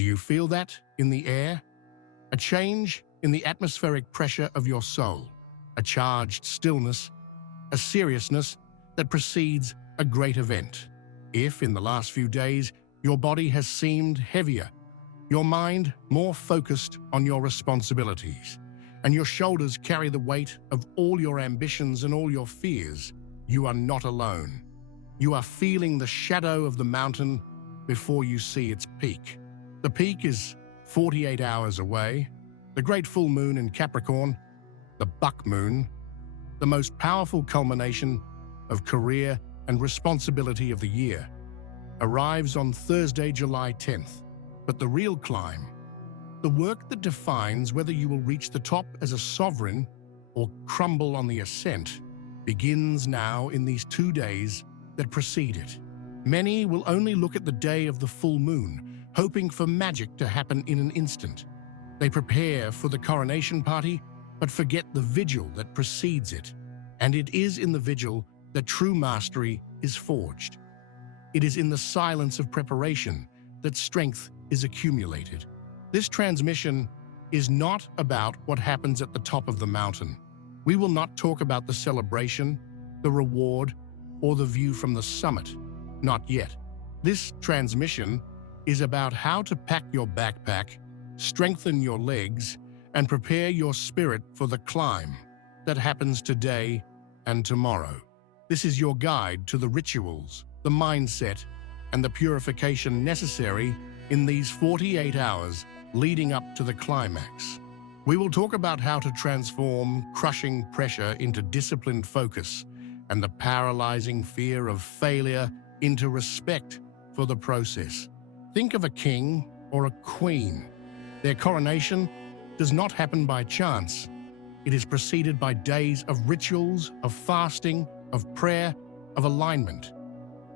Do you feel that in the air? A change in the atmospheric pressure of your soul, a charged stillness, a seriousness that precedes a great event. If, in the last few days, your body has seemed heavier, your mind more focused on your responsibilities, and your shoulders carry the weight of all your ambitions and all your fears, you are not alone. You are feeling the shadow of the mountain before you see its peak. The peak is 48 hours away. The great full moon in Capricorn, the buck moon, the most powerful culmination of career and responsibility of the year, arrives on Thursday, July 10th. But the real climb, the work that defines whether you will reach the top as a sovereign or crumble on the ascent, begins now in these 2 days that precede it. Many will only look at the day of the full moon, hoping for magic to happen in an instant. They prepare for the coronation party, but forget the vigil that precedes it. And it is in the vigil that true mastery is forged. It is in the silence of preparation that strength is accumulated. This transmission is not about what happens at the top of the mountain. We will not talk about the celebration, the reward, or the view from the summit. Not yet. This transmission is about how to pack your backpack, strengthen your legs, and prepare your spirit for the climb that happens today and tomorrow. This is your guide to the rituals, the mindset, and the purification necessary in these 48 hours leading up to the climax. We will talk about how to transform crushing pressure into disciplined focus and the paralyzing fear of failure into respect for the process. Think of a king or a queen. Their coronation does not happen by chance. It is preceded by days of rituals, of fasting, of prayer, of alignment.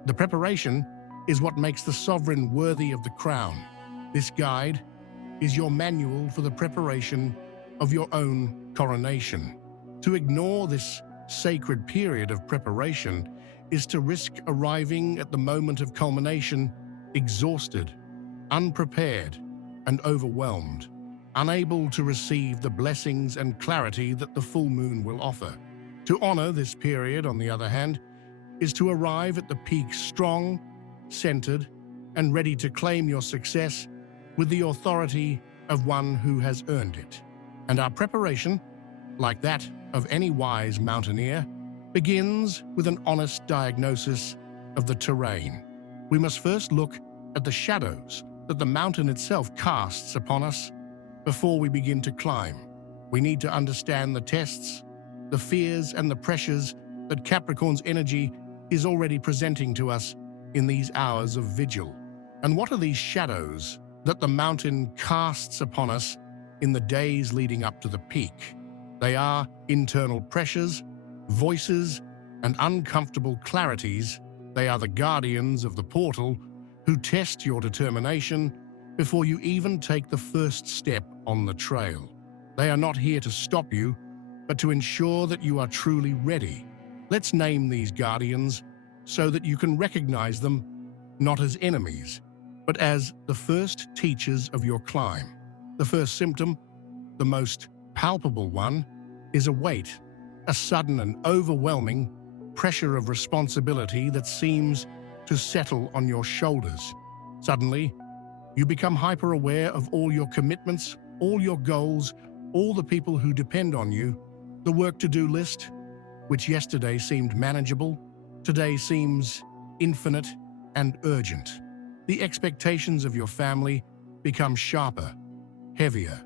The preparation is what makes the sovereign worthy of the crown. This guide is your manual for the preparation of your own coronation. To ignore this sacred period of preparation is to risk arriving at the moment of culmination exhausted, unprepared, and overwhelmed, unable to receive the blessings and clarity that the full moon will offer. To honor this period, on the other hand, is to arrive at the peak strong, centered, and ready to claim your success with the authority of one who has earned it. And our preparation, like that of any wise mountaineer, begins with an honest diagnosis of the terrain. We must first look at the shadows that the mountain itself casts upon us before we begin to climb. We need to understand the tests, the fears, and the pressures that Capricorn's energy is already presenting to us in these hours of vigil. And what are these shadows that the mountain casts upon us in the days leading up to the peak? They are internal pressures, voices, and uncomfortable clarities. They are the guardians of the portal who test your determination before you even take the first step on the trail. They are not here to stop you, but to ensure that you are truly ready. Let's name these guardians so that you can recognize them not as enemies, but as the first teachers of your climb. The first symptom, the most palpable one, is a weight, a sudden and overwhelming pressure of responsibility that seems to settle on your shoulders. Suddenly, you become hyper-aware of all your commitments, all your goals, all the people who depend on you. The work-to-do list, which yesterday seemed manageable, today seems infinite and urgent. The expectations of your family become sharper, heavier,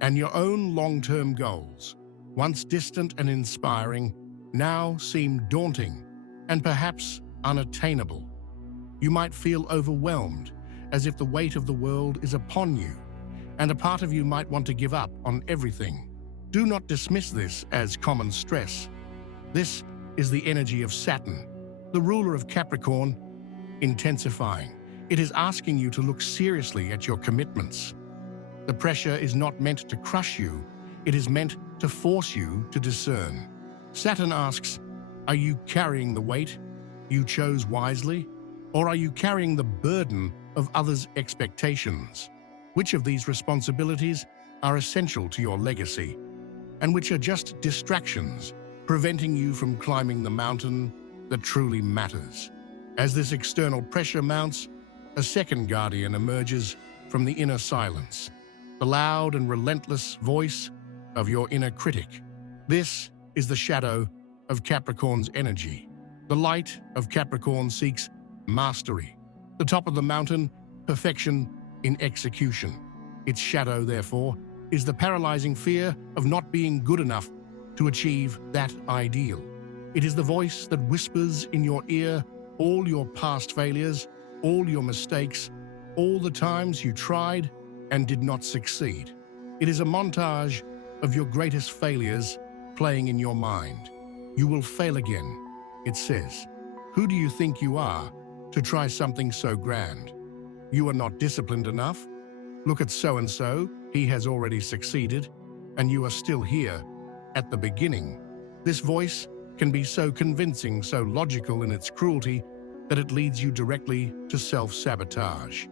and your own long-term goals, once distant and inspiring, now seem daunting and perhaps unattainable. You might feel overwhelmed, as if the weight of the world is upon you, and a part of you might want to give up on everything. Do not dismiss this as common stress. This is the energy of Saturn, the ruler of Capricorn, intensifying. It is asking you to look seriously at your commitments. The pressure is not meant to crush you, it is meant to force you to discern. Saturn asks, are you carrying the weight you chose wisely, or are you carrying the burden of others' expectations? Which of these responsibilities are essential to your legacy, and which are just distractions, preventing you from climbing the mountain that truly matters? As this external pressure mounts, a second guardian emerges from the inner silence, the loud and relentless voice of your inner critic. This is the shadow of Capricorn's energy. The light of Capricorn seeks mastery. The top of the mountain, perfection in execution. Its shadow, therefore, is the paralyzing fear of not being good enough to achieve that ideal. It is the voice that whispers in your ear all your past failures, all your mistakes, all the times you tried and did not succeed. It is a montage of your greatest failures playing in your mind. You will fail again, it says. Who do you think you are to try something so grand? You are not disciplined enough? Look at so-and-so, he has already succeeded, and you are still here, at the beginning. This voice can be so convincing, so logical in its cruelty, that it leads you directly to self-sabotage.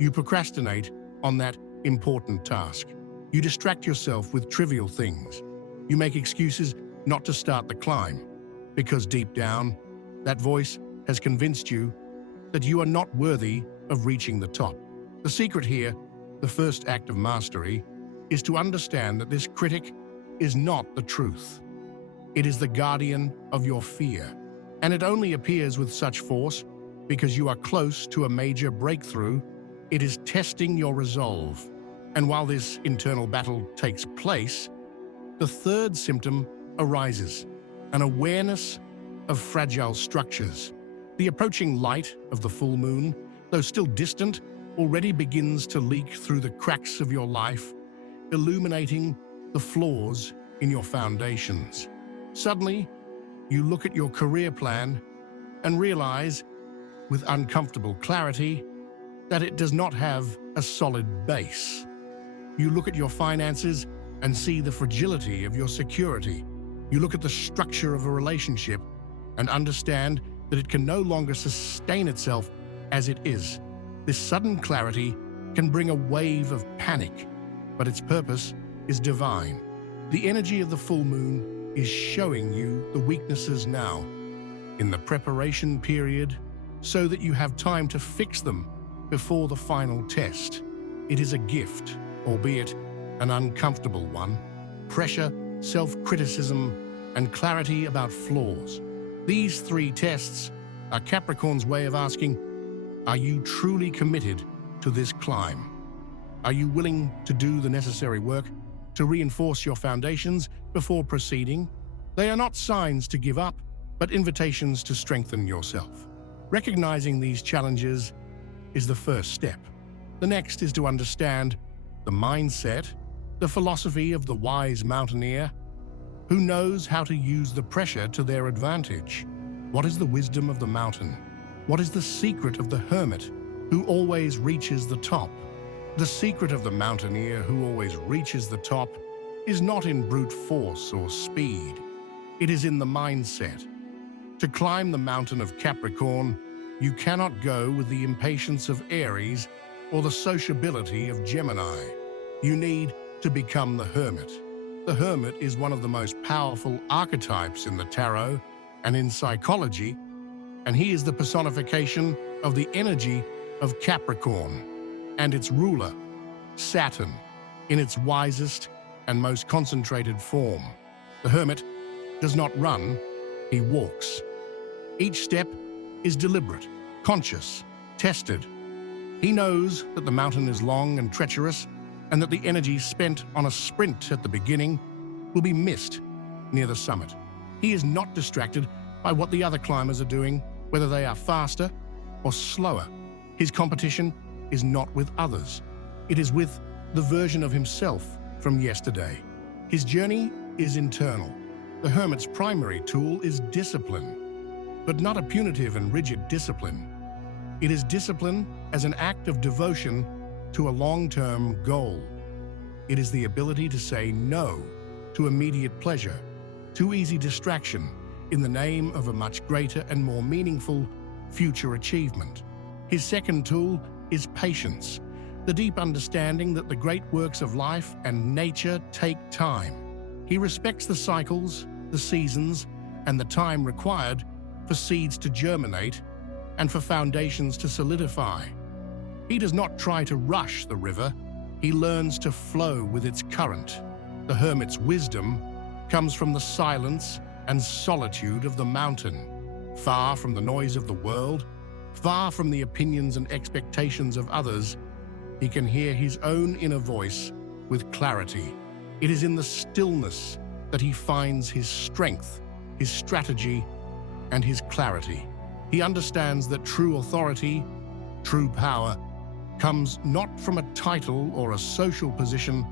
You procrastinate on that important task. You distract yourself with trivial things. You make excuses not to start the climb, because deep down, that voice has convinced you that you are not worthy of reaching the top. The secret here, the first act of mastery, is to understand that this critic is not the truth. It is the guardian of your fear, and it only appears with such force because you are close to a major breakthrough. It is testing your resolve. And while this internal battle takes place, the third symptom arises, an awareness of fragile structures. The approaching light of the full moon, though still distant, already begins to leak through the cracks of your life, illuminating the flaws in your foundations. Suddenly, you look at your career plan and realize, with uncomfortable clarity, that it does not have a solid base. You look at your finances and see the fragility of your security. You look at the structure of a relationship and understand that it can no longer sustain itself as it is. This sudden clarity can bring a wave of panic, but its purpose is divine. The energy of the full moon is showing you the weaknesses now, in the preparation period, so that you have time to fix them before the final test. It is a gift, albeit an uncomfortable one. Pressure, self-criticism, and clarity about flaws. These three tests are Capricorn's way of asking, are you truly committed to this climb? Are you willing to do the necessary work to reinforce your foundations before proceeding? They are not signs to give up, but invitations to strengthen yourself. Recognizing these challenges is the first step. The next is to understand the mindset, the philosophy of the wise mountaineer, who knows how to use the pressure to their advantage. What is the wisdom of the mountain? What is the secret of the hermit, who always reaches the top? The secret of the mountaineer who always reaches the top is not in brute force or speed. It is in the mindset. To climb the mountain of Capricorn, you cannot go with the impatience of Aries or the sociability of Gemini. You need to become the hermit. The hermit is one of the most powerful archetypes in the tarot and in psychology, and he is the personification of the energy of Capricorn and its ruler, Saturn, in its wisest and most concentrated form. The hermit does not run, he walks. Each step is deliberate, conscious, tested. He knows that the mountain is long and treacherous, and that the energy spent on a sprint at the beginning will be missed near the summit. He is not distracted by what the other climbers are doing, whether they are faster or slower. His competition is not with others. It is with the version of himself from yesterday. His journey is internal. The hermit's primary tool is discipline, but not a punitive and rigid discipline. It is discipline as an act of devotion to a long-term goal. It is the ability to say no to immediate pleasure, to easy distraction, in the name of a much greater and more meaningful future achievement. His second tool is patience, the deep understanding that the great works of life and nature take time. He respects the cycles, the seasons, and the time required for seeds to germinate and for foundations to solidify. He does not try to rush the river, he learns to flow with its current. The hermit's wisdom comes from the silence and solitude of the mountain, far from the noise of the world, far from the opinions and expectations of others. He can hear his own inner voice with clarity. It is in the stillness that he finds his strength, his strategy, and his clarity. He understands that true authority, true power, comes not from a title or a social position,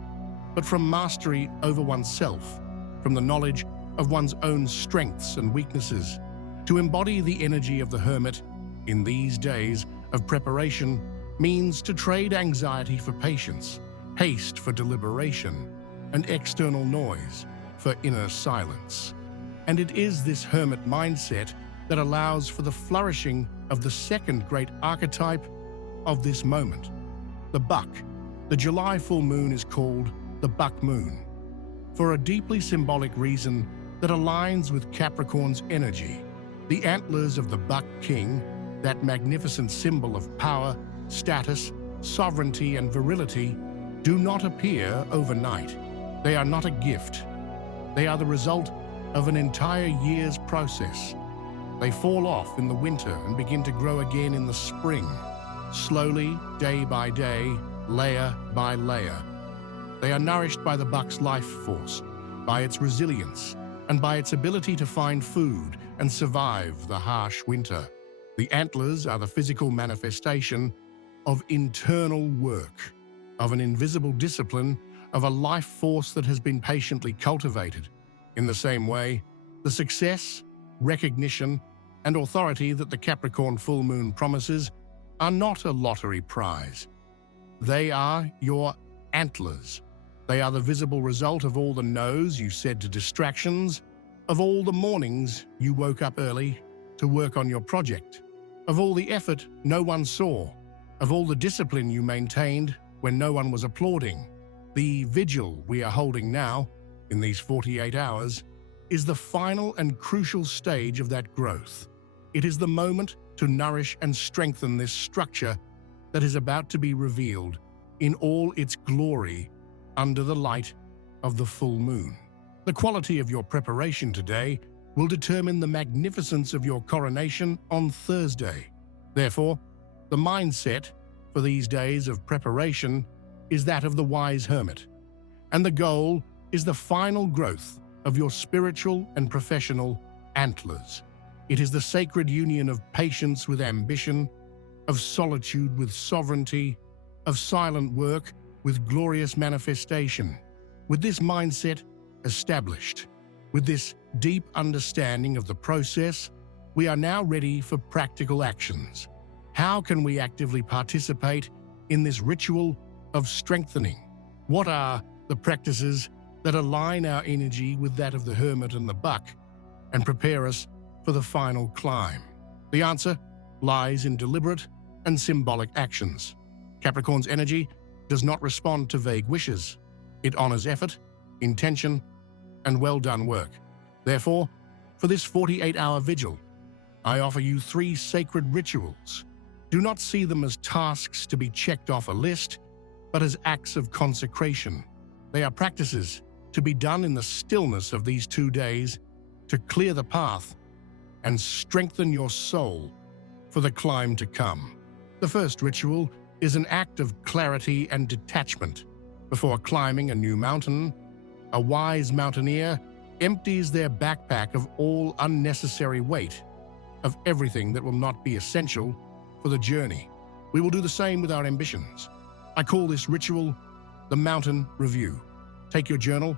but from mastery over oneself, from the knowledge of one's own strengths and weaknesses. To embody the energy of the hermit in these days of preparation means to trade anxiety for patience, haste for deliberation, and external noise for inner silence. And it is this hermit mindset that allows for the flourishing of the second great archetype of this moment, the buck. The July full moon is called the buck moon for a deeply symbolic reason that aligns with Capricorn's energy. The antlers of the buck king, that magnificent symbol of power, status, sovereignty, and virility, do not appear overnight. They are not a gift. They are the result of an entire year's process. They fall off in the winter and begin to grow again in the spring, slowly, day by day, layer by layer. They are nourished by the buck's life force, by its resilience, and by its ability to find food and survive the harsh winter. The antlers are the physical manifestation of internal work, of an invisible discipline, of a life force that has been patiently cultivated. In the same way, the success, recognition, and authority that the Capricorn full moon promises are not a lottery prize. They are your antlers. They are the visible result of all the no's you said to distractions, of all the mornings you woke up early to work on your project, of all the effort no one saw, of all the discipline you maintained when no one was applauding. The vigil we are holding now, in these 48 hours, is the final and crucial stage of that growth. It is the moment to nourish and strengthen this structure that is about to be revealed in all its glory under the light of the full moon. The quality of your preparation today will determine the magnificence of your coronation on Thursday. Therefore, the mindset for these days of preparation is that of the wise hermit, and the goal is the final growth of your spiritual and professional antlers. It is the sacred union of patience with ambition, of solitude with sovereignty, of silent work with glorious manifestation. With this mindset established, with this deep understanding of the process, we are now ready for practical actions. How can we actively participate in this ritual of strengthening? What are the practices that align our energy with that of the hermit and the buck and prepare us for the final climb? The answer lies in deliberate and symbolic actions. Capricorn's energy does not respond to vague wishes. It honors effort, intention, and well-done work. Therefore, for this 48-hour vigil, I offer you 3 sacred rituals. Do not see them as tasks to be checked off a list, but as acts of consecration. They are practices to be done in the stillness of these 2 days to clear the path and strengthen your soul for the climb to come. The first ritual is an act of clarity and detachment. Before climbing a new mountain, a wise mountaineer empties their backpack of all unnecessary weight, of everything that will not be essential for the journey. We will do the same with our ambitions. I call this ritual the Mountain Review. Take your journal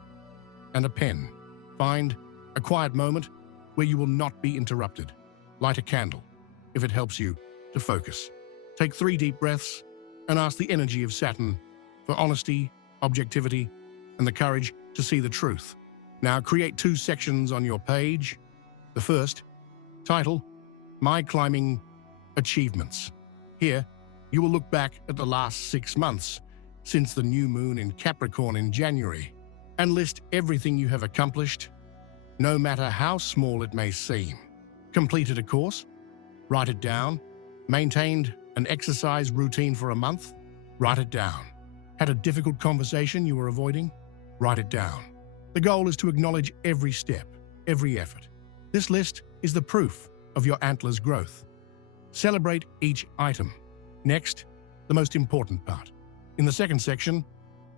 and a pen. Find a quiet moment where you will not be interrupted. Light a candle, if it helps you to focus. Take 3 deep breaths and ask the energy of Saturn for honesty, objectivity, and the courage to see the truth. Now create 2 sections on your page. The first, title, My Climbing Achievements. Here, You will look back at the last 6 months since the new moon in Capricorn in January and list everything you have accomplished, no matter how small it may seem. Completed a course? Write it down. Maintained an exercise routine for a month? Write it down. Had a difficult conversation you were avoiding? Write it down. The goal is to acknowledge every step, every effort. This list is the proof of your antler's growth. Celebrate each item. Next, the most important part. In the second section,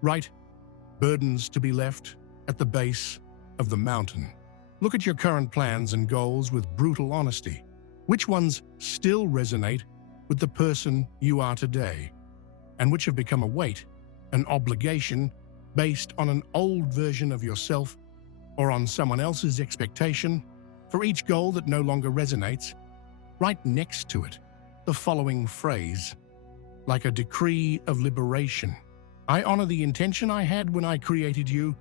write burdens to be left at the base of the mountain. Look at your current plans and goals with brutal honesty. Which ones still resonate with the person you are today, and which have become a weight, an obligation based on an old version of yourself or on someone else's expectation? For each goal that no longer resonates, write next to it the following phrase, like a decree of liberation. I honor the intention I had when I created you.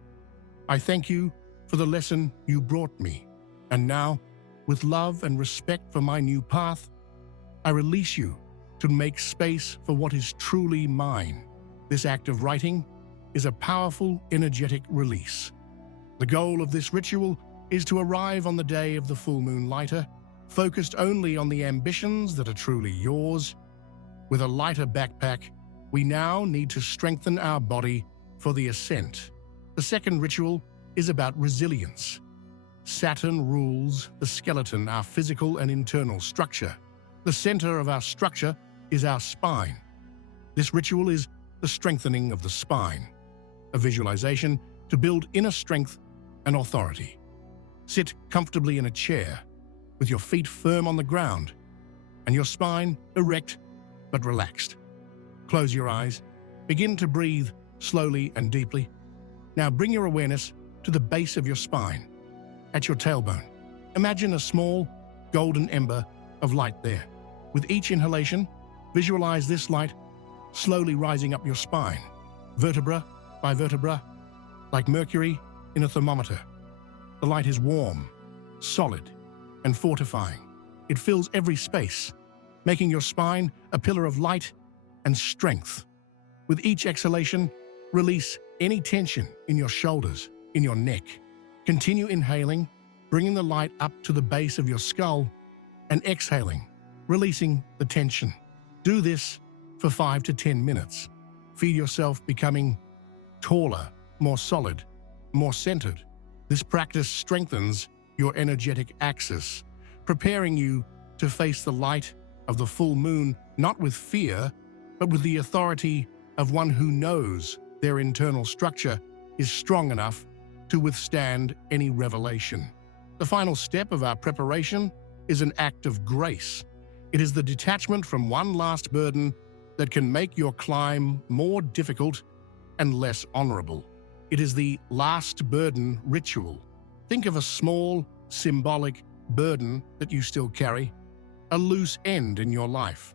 I thank you for the lesson you brought me. And now, with love and respect for my new path, I release you to make space for what is truly mine. This act of writing is a powerful, energetic release. The goal of this ritual is to arrive on the day of the full moon lighter, focused only on the ambitions that are truly yours. With a lighter backpack, we now need to strengthen our body for the ascent. The second ritual is about resilience. Saturn rules the skeleton, our physical and internal structure. The center of our structure is our spine. This ritual is the strengthening of the spine, a visualization to build inner strength and authority. Sit comfortably in a chair, with your feet firm on the ground and your spine erect but relaxed. Close your eyes. Begin to breathe slowly and deeply. Now bring your awareness to the base of your spine, at your tailbone. Imagine a small, golden ember of light there. With each inhalation, visualize this light slowly rising up your spine, vertebra by vertebra, like mercury in a thermometer. The light is warm, solid, and fortifying. It fills every space, making your spine a pillar of light and strength. With each exhalation, release any tension in your shoulders, in your neck. Continue inhaling, bringing the light up to the base of your skull, and exhaling, releasing the tension. Do this for 5 to 10 minutes. Feel yourself becoming taller, more solid, more centered. This practice strengthens your energetic axis, preparing you to face the light of the full moon, not with fear, but with the authority of one who knows their internal structure is strong enough to withstand any revelation. The final step of our preparation is an act of grace. It is the detachment from one last burden that can make your climb more difficult and less honorable. It is the last burden ritual. Think of a small, symbolic burden that you still carry, a loose end in your life.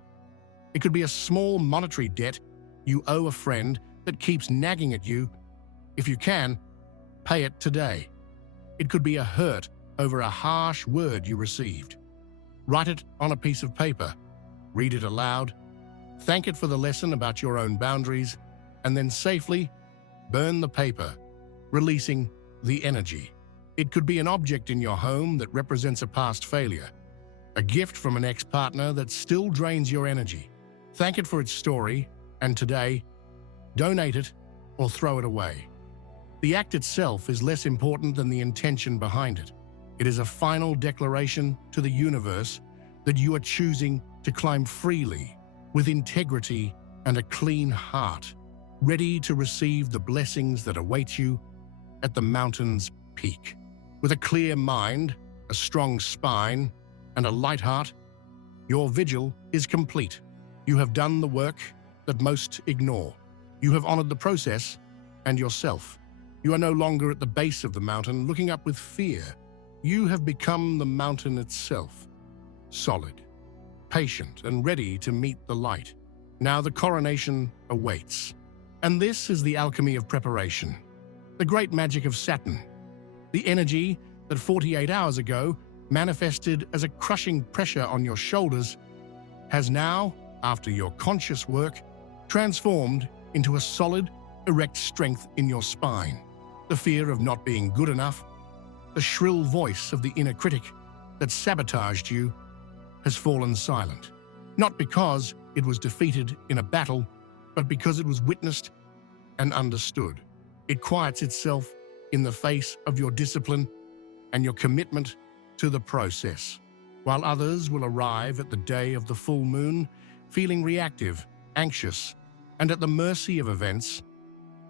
It could be a small monetary debt you owe a friend that keeps nagging at you. If you can, pay it today. It could be a hurt over a harsh word you received. Write it on a piece of paper, read it aloud, thank it for the lesson about your own boundaries, and then safely burn the paper, releasing the energy. It could be an object in your home that represents a past failure, a gift from an ex-partner that still drains your energy. Thank it for its story, and today, donate it or throw it away. The act itself is less important than the intention behind it. It is a final declaration to the universe that you are choosing to climb freely, with integrity and a clean heart, ready to receive the blessings that await you at the mountain's peak. With a clear mind, a strong spine, and a light heart, your vigil is complete. You have done the work that most ignore. You have honored the process and yourself. You are no longer at the base of the mountain looking up with fear. You have become the mountain itself, solid, patient, and ready to meet the light. Now the coronation awaits. And this is the alchemy of preparation, the great magic of Saturn. The energy that 48 hours ago manifested as a crushing pressure on your shoulders has now, after your conscious work transformed into a solid, erect strength in your spine. The fear of not being good enough, the shrill voice of the inner critic that sabotaged you, has fallen silent. Not because it was defeated in a battle, but because it was witnessed and understood. It quiets itself in the face of your discipline and your commitment to the process. While others will arrive at the day of the full moon feeling reactive, anxious, and at the mercy of events,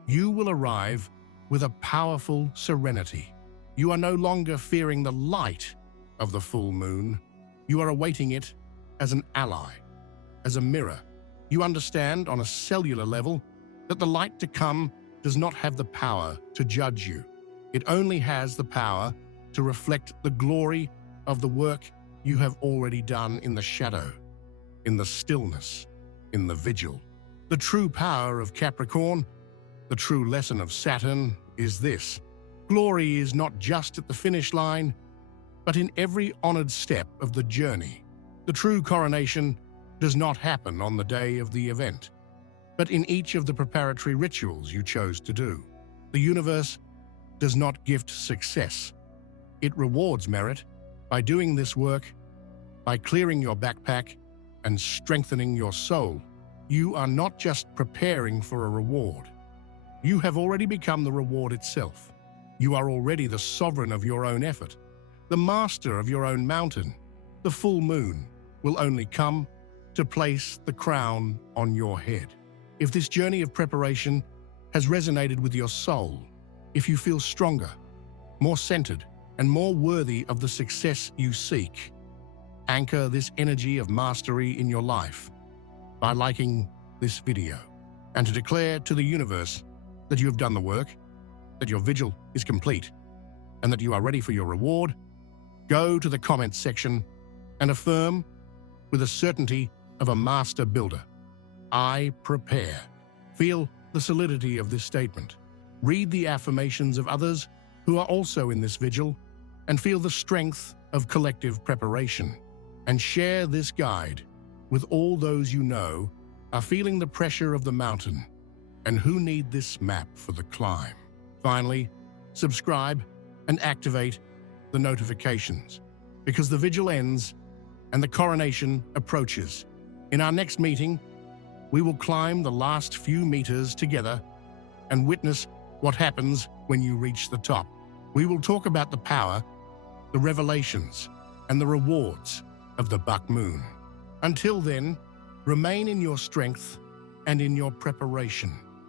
you will arrive with a powerful serenity. You are no longer fearing the light of the full moon. You are awaiting it as an ally, as a mirror. You understand on a cellular level that the light to come does not have the power to judge you. It only has the power to reflect the glory of the work you have already done in the shadow, in the stillness, in the vigil. The true power of Capricorn, the true lesson of Saturn, is this: glory is not just at the finish line, but in every honored step of the journey. The true coronation does not happen on the day of the event, but in each of the preparatory rituals you chose to do. The universe does not gift success. It rewards merit. By doing this work, by clearing your backpack and strengthening your soul, you are not just preparing for a reward. You have already become the reward itself. You are already the sovereign of your own effort, the master of your own mountain. The full moon will only come to place the crown on your head. If this journey of preparation has resonated with your soul, if you feel stronger, more centered, and more worthy of the success you seek, anchor this energy of mastery in your life by liking this video, and to declare to the universe that you have done the work, that your vigil is complete, and that you are ready for your reward. Go to the comments section and affirm with the certainty of a master builder: I prepare. Feel the solidity of this statement. Read the affirmations of others who are also in this vigil and feel the strength of collective preparation. And share this guide with all those you know are feeling the pressure of the mountain and who need this map for the climb. Finally, subscribe and activate the notifications, because the vigil ends and the coronation approaches. In our next meeting, we will climb the last few meters together and witness what happens when you reach the top. We will talk about the power, the revelations, and the rewards of the buck moon. Until then, remain in your strength and in your preparation.